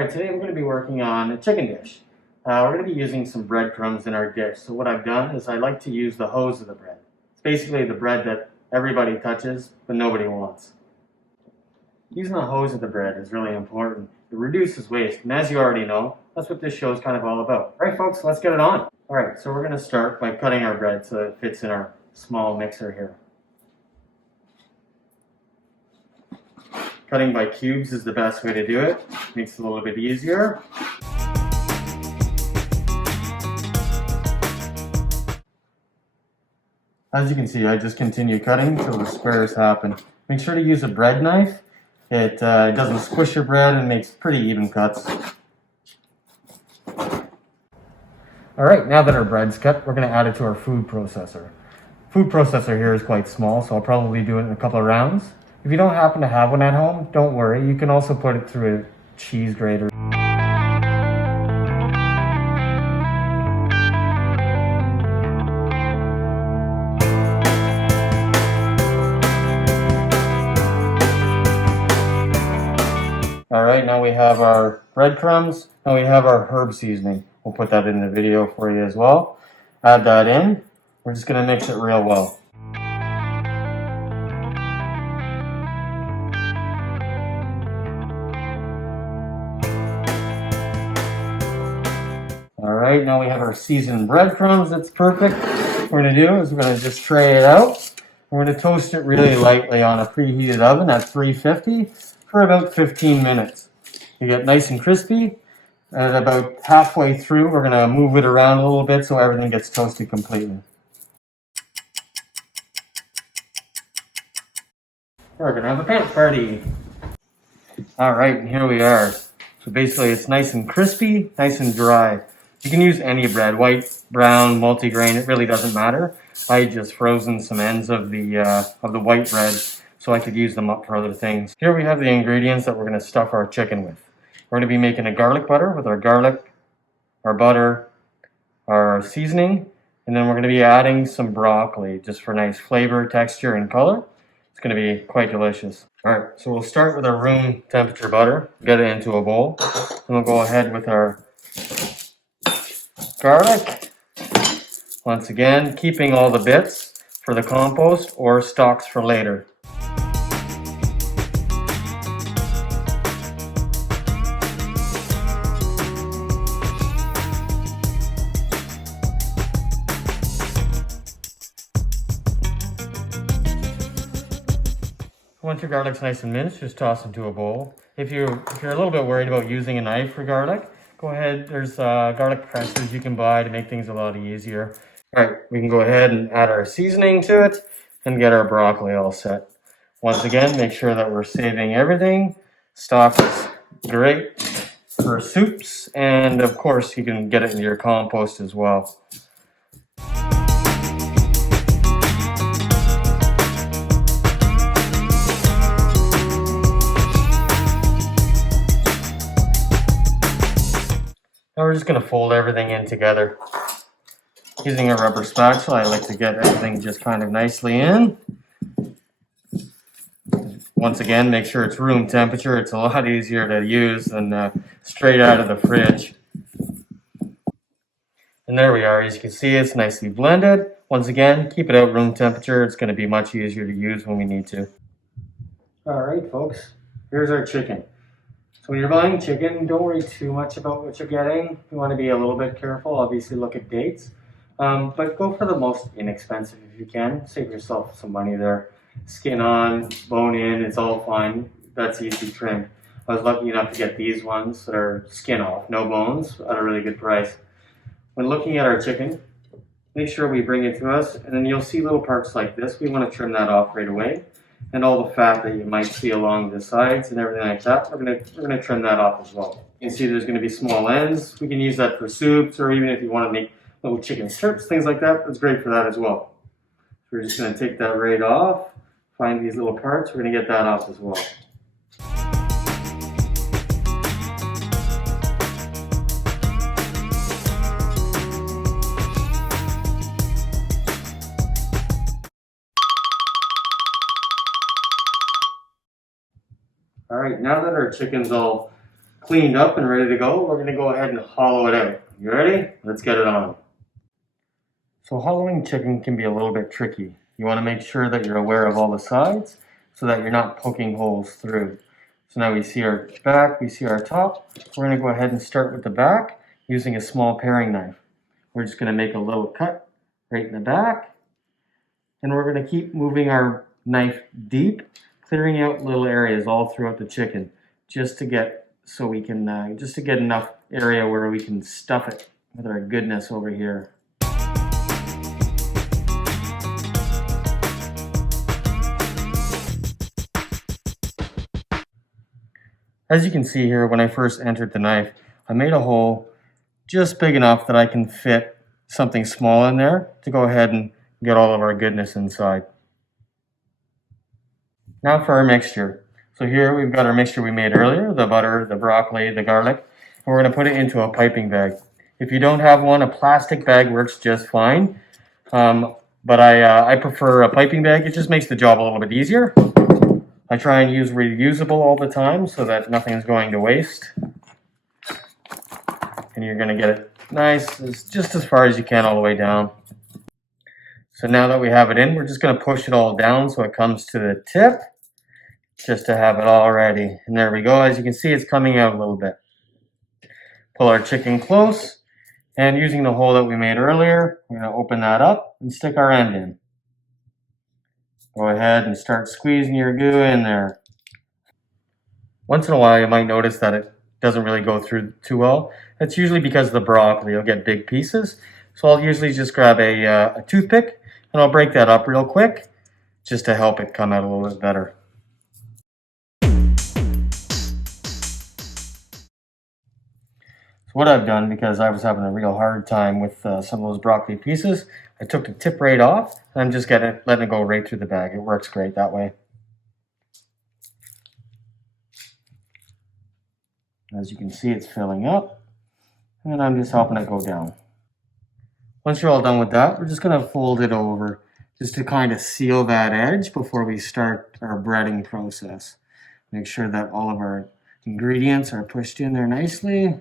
Alright, today we're going to be working on a chicken dish. We're going to be using some breadcrumbs in our dish. So what I've done is I like to use the hose of the bread. It's basically the bread that everybody touches, but nobody wants. Using the hose of the bread is really important. It reduces waste, and as you already know, that's what this show is kind of all about. Alright folks, let's get it on. Alright, so we're going to start by cutting our bread so it fits in our small mixer here. Cutting by cubes is the best way to do it. Makes it a little bit easier. As you can see, I just continue cutting until the squares happen. Make sure to use a bread knife. It doesn't squish your bread and makes pretty even cuts. Alright, now that our bread's cut, we're going to add it to our food processor. Food processor here is quite small, so I'll probably do it in a couple of rounds. If you don't happen to have one at home, don't worry. You can also put it through a cheese grater. Alright, now we have our breadcrumbs, and we have our herb seasoning. We'll put that in the video for you as well. Add that in. We're just going to mix it real well. Alright, now we have our seasoned breadcrumbs. That's perfect. What we're going to do is we're going to just tray it out. We're going to toast it really lightly on a preheated oven at 350 for about 15 minutes. You get nice and crispy. And about halfway through, we're going to move it around a little bit so everything gets toasted completely. We're going to have a pants party. Alright, here we are. So basically it's nice and crispy, nice and dry. You can use any bread, white, brown, multigrain, it really doesn't matter. I just frozen some ends of the white bread so I could use them up for other things. Here we have the ingredients that we're going to stuff our chicken with. We're going to be making a garlic butter with our garlic, our butter, our seasoning, and then we're going to be adding some broccoli just for nice flavor, texture, and color. It's going to be quite delicious. Alright, so we'll start with our room temperature butter, get it into a bowl, and we'll go ahead with our garlic. Once again, keeping all the bits for the compost or stalks for later. Once your garlic's nice and minced, just toss it into a bowl. If you're a little bit worried about using a knife for garlic, go ahead. There's garlic pressers you can buy to make things a lot easier. All right, we can go ahead and add our seasoning to it and get our broccoli all set. Once again, make sure that we're saving everything. Stock is great for soups, and of course, you can get it into your compost as well. Now we're just going to fold everything in together. Using a rubber spatula, I like to get everything just kind of nicely in. Once again, make sure it's room temperature. It's a lot easier to use than straight out of the fridge. And there we are. As you can see, it's nicely blended. Once again, keep it at room temperature. It's going to be much easier to use when we need to. Alright folks, here's our chicken. So when you're buying chicken, don't worry too much about what you're getting. You want to be a little bit careful. Obviously look at dates. But go for the most inexpensive if you can. Save yourself some money there. Skin on, bone in, it's all fine. That's easy trimmed. I was lucky enough to get these ones that are skin off, no bones, at a really good price. When looking at our chicken, make sure we bring it to us, and then you'll see little parts like this. We want to trim that off right away. And all the fat that you might see along the sides and everything like that, we're gonna trim that off as well. You can see there's going to be small ends. We can use that for soups, or even if you want to make little chicken strips, things like that. It's great for that as well. So we're just going to take that right off. Find these little parts. We're going to get that off as well. All right, now that our chicken's all cleaned up and ready to go, we're going to go ahead and hollow it out. You ready? Let's get it on. So hollowing chicken can be a little bit tricky. You want to make sure that you're aware of all the sides so that you're not poking holes through. So now we see our back, we see our top. We're going to go ahead and start with the back using a small paring knife. We're just going to make a little cut right in the back. And we're going to keep moving our knife deep, clearing out little areas all throughout the chicken, just to get enough area where we can stuff it with our goodness over here. As you can see here, when I first entered the knife, I made a hole just big enough that I can fit something small in there to go ahead and get all of our goodness inside. Now for our mixture. So here we've got our mixture we made earlier, the butter, the broccoli, the garlic, and we're going to put it into a piping bag. If you don't have one, a plastic bag works just fine, but I prefer a piping bag. It just makes the job a little bit easier. I try and use reusable all the time so that nothing's going to waste. And you're going to get it nice, just as far as you can all the way down. So now that we have it in, we're just going to push it all down so it comes to the tip, just to have it all ready. And there we go. As you can see, it's coming out a little bit. Pull our chicken close, and using the hole that we made earlier, we're going to open that up and stick our end in. Go ahead and start squeezing your goo in there. Once in a while, you might notice that it doesn't really go through too well. That's usually because the broccoli will get big pieces. So I'll usually just grab a toothpick and I'll break that up real quick just to help it come out a little bit better. So what I've done, because I was having a real hard time with some of those broccoli pieces, I took the tip right off and I'm just letting it go right through the bag. It works great that way. As you can see, it's filling up and I'm just helping it go down. Once you're all done with that, we're just going to fold it over just to kind of seal that edge before we start our breading process. Make sure that all of our ingredients are pushed in there nicely.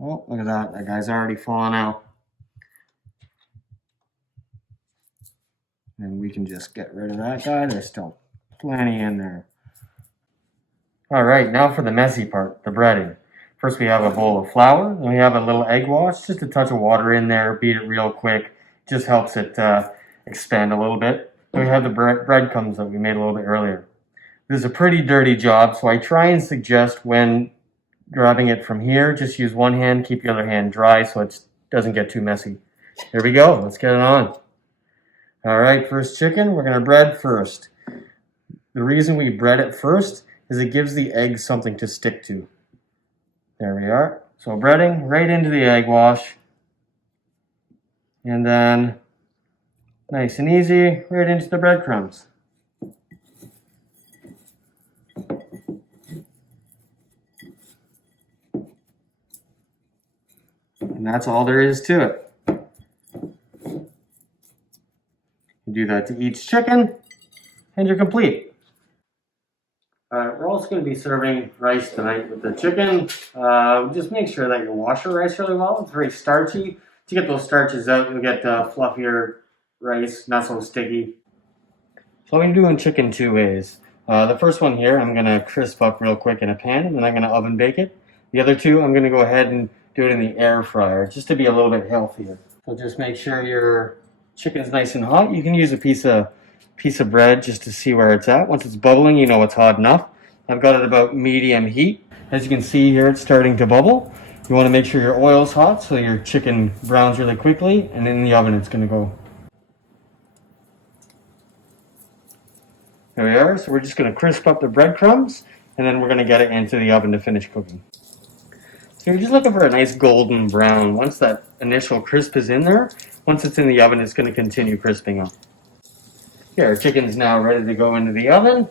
Oh, look at that. That guy's already fallen out. And we can just get rid of that guy. There's still plenty in there. All right, now for the messy part, the breading. First we have a bowl of flour, then we have a little egg wash, just a touch of water in there, beat it real quick, just helps it expand a little bit. Then we have the breadcrumbs that we made a little bit earlier. This is a pretty dirty job, so I try and suggest when grabbing it from here, just use one hand, keep the other hand dry so it doesn't get too messy. Here we go, let's get it on. All right, first chicken, we're gonna bread first. The reason we bread it first is it gives the egg something to stick to. There we are. So breading right into the egg wash. And then, nice and easy, right into the breadcrumbs. And that's all there is to it. You do that to each chicken, and you're complete. We're also going to be serving rice tonight with the chicken. Just make sure that you wash your rice really well. It's very starchy. To get those starches out, you'll get fluffier rice, not so sticky. So I'm doing chicken two ways. The first one here, I'm going to crisp up real quick in a pan, and then I'm going to oven bake it. The other two, I'm going to go ahead and do it in the air fryer, just to be a little bit healthier. So just make sure your chicken's nice and hot. You can use a piece of bread just to see where it's at. Once it's bubbling, you know it's hot enough. I've got it about medium heat. As you can see here, it's starting to bubble. You want to make sure your oil's hot so your chicken browns really quickly, and in the oven it's going to go. There we are. So we're just going to crisp up the breadcrumbs, and then we're going to get it into the oven to finish cooking. So you're just looking for a nice golden brown. Once that initial crisp is in there, once it's in the oven, it's going to continue crisping up. Okay, our chicken's now ready to go into the oven.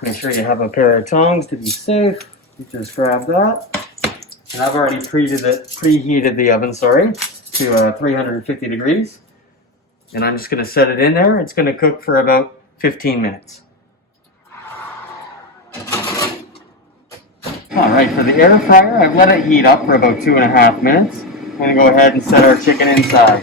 Make sure you have a pair of tongs to be safe. You just grab that. And I've already preheated the oven, to 350 degrees. And I'm just going to set it in there. It's going to cook for about 15 minutes. Alright, for the air fryer, I've let it heat up for about 2.5 minutes. I'm going to go ahead and set our chicken inside.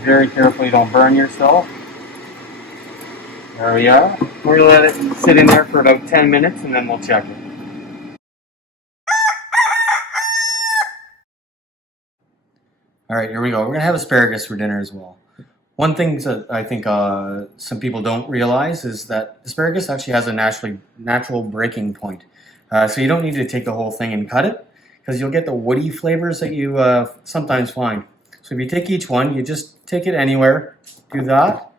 Very carefully, don't burn yourself. There we are. We're going to let it sit in there for about 10 minutes and then we'll check it. Alright, here we go. We're going to have asparagus for dinner as well. One thing that I think some people don't realize is that asparagus actually has a natural breaking point. So you don't need to take the whole thing and cut it, because you'll get the woody flavors that you sometimes find. So if you take each one, you just take it anywhere, do that.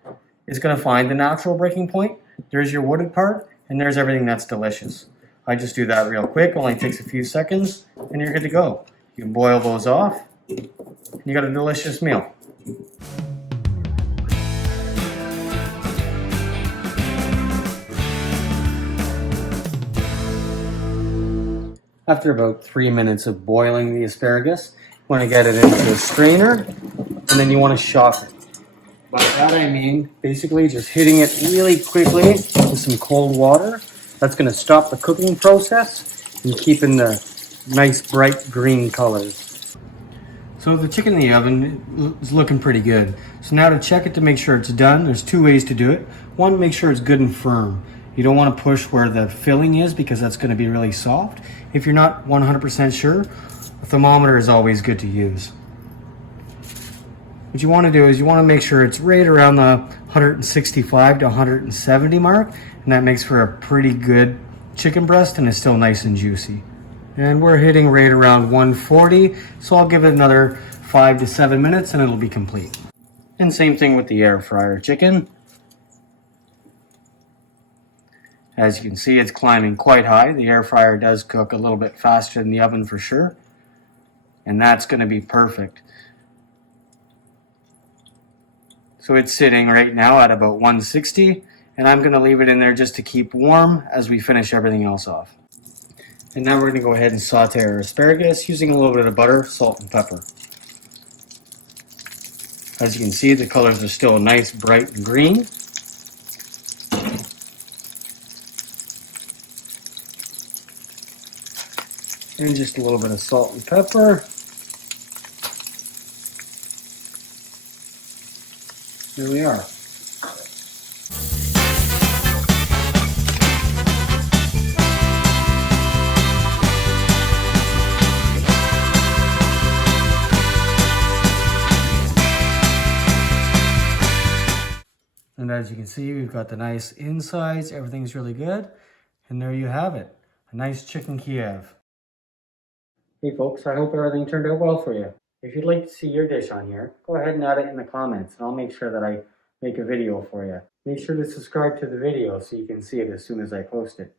It's going to find the natural breaking point. There's your wooded part, and there's everything that's delicious. I just do that real quick, only takes a few seconds, and you're good to go. You can boil those off, and you got a delicious meal. After about 3 minutes of boiling the asparagus, you want to get it into a strainer, and then you want to shock it. By that I mean basically just hitting it really quickly with some cold water. That's going to stop the cooking process and keep in the nice bright green colors. So the chicken in the oven is looking pretty good. So now to check it to make sure it's done, there's 2 ways to do it. One, make sure it's good and firm. You don't want to push where the filling is because that's going to be really soft. If you're not 100% sure, a thermometer is always good to use. What you want to do is you want to make sure it's right around the 165 to 170 mark, and that makes for a pretty good chicken breast and it's still nice and juicy. And we're hitting right around 140, so I'll give it another 5 to 7 minutes and it'll be complete. And same thing with the air fryer chicken. As you can see, it's climbing quite high. The air fryer does cook a little bit faster than the oven for sure, and that's going to be perfect. So it's sitting right now at about 160, and I'm going to leave it in there just to keep warm as we finish everything else off. And now we're going to go ahead and saute our asparagus using a little bit of butter, salt, and pepper. As you can see, the colors are still nice, bright, and green. And just a little bit of salt and pepper. Here we are. And as you can see, we've got the nice insides, everything's really good. And there you have it, a nice Chicken Kiev. Hey folks, I hope everything turned out well for you. If you'd like to see your dish on here, go ahead and add it in the comments and I'll make sure that I make a video for you. Make sure to subscribe to the video so you can see it as soon as I post it.